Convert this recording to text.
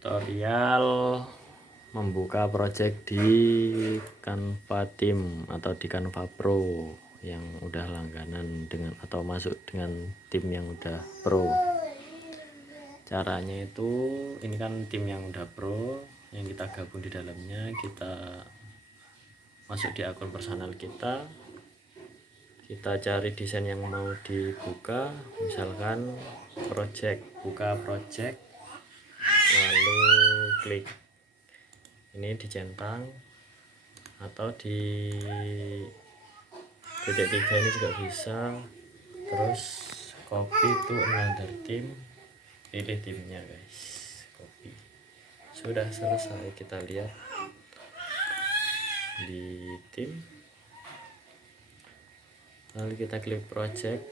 tutorial membuka project di Canva tim atau di Canva Pro yang udah langganan dengan atau masuk dengan tim yang udah pro. Caranya itu, ini kan tim yang udah pro yang kita gabung di dalamnya, kita masuk di akun personal kita cari desain yang mau dibuka, misalkan project, buka project, lalu klik ini dicentang atau di titik 3 ini juga bisa, terus copy to another team, pilih timnya guys, copy. Sudah selesai, kita lihat di tim, lalu kita klik project,